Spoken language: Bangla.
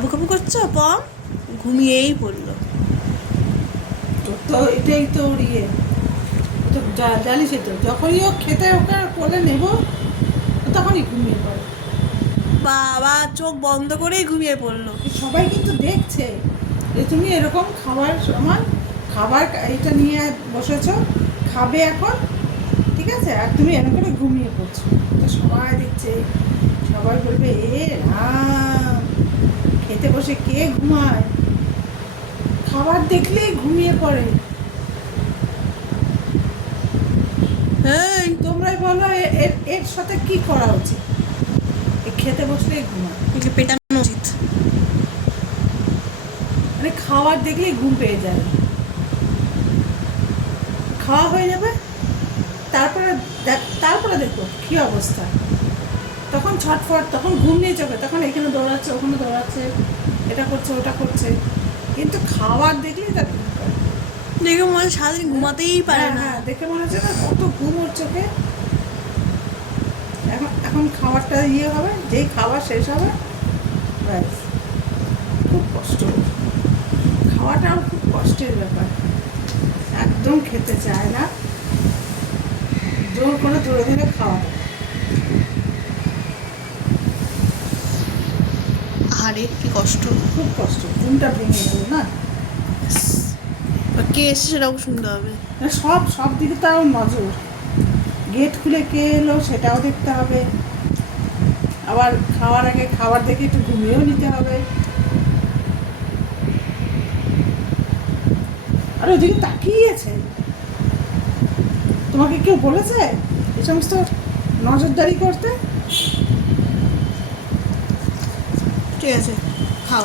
খাবো খাবো করছো পম, ঘুমিয়েই পড়লো। তো এটাই তো ওর ইয়ে, ও তো জানিস তো, যখনই ও খেতে ওকে কোলে নেব তখনই ঘুমিয়ে পড়ে। বাবা চোখ বন্ধ করেই ঘুমিয়ে পড়লো। সবাই কিন্তু দেখছে যে তুমি এরকম খাবার আমার খাবার এটা নিয়ে বসেছো, খাবে এখন, ঠিক আছে, আর তুমি এরকম করে ঘুমিয়ে পড়ছো। তো সবাই দেখছে, সবাই বলবে এ রাম, খেতে বসে কে ঘুমায়, খাবার দেখলেই ঘুমিয়ে পড়ে। এই তোমরাই বলো এর এর সাথে কি করা উচিত? এ খেতে বসলেই ঘুমায়, একে পেটানো উচিত। মানে খাবার দেখলেই ঘুম পেয়ে যাবে, খাওয়া হয়ে যাবে, তারপরে তারপরে দেখো কি অবস্থা, তখন ছটফট, তখন ঘুম নিয়ে চোখে, তখন এখানে দৌড়াচ্ছে ওখানে দৌড়াচ্ছে, এটা করছে ওটা করছে, কিন্তু খাবার দেখলেই তার ঘুম পায়। দেখে মনে হয় সারাদিন ঘুমাতেই পারে হ্যাঁ না। হ্যাঁ, দেখে মনে হচ্ছে না কত ঘুম ওর চোখে। এখন এখন খাবারটা ইয়ে হবে, যেই খাবার শেষ হবে ব্যাস, খুব কষ্ট, খাওয়াটাও খুব কষ্টের ব্যাপার, একদম খেতে চায় না, জোর করে ধরে ধরে খাওয়াটা। আরে কি কষ্ট। খুব কষ্ট, ঘুমটা ভেঙে গেল না। আর কে এসে সেটাও শুনতে হবে। সব সব দিকে তার নজর, গেট খুলে কে এলো সেটাও দেখতে হবে, আবার খাওয়ার আগে খাবার দেখে একটু ঘুমিয়েও নিতে হবে, আর ওদিকে তাকিয়েছে। তোমাকে কেউ বলেছে এই সমস্ত নজরদারি করতে? ঠিক আছে, খাও।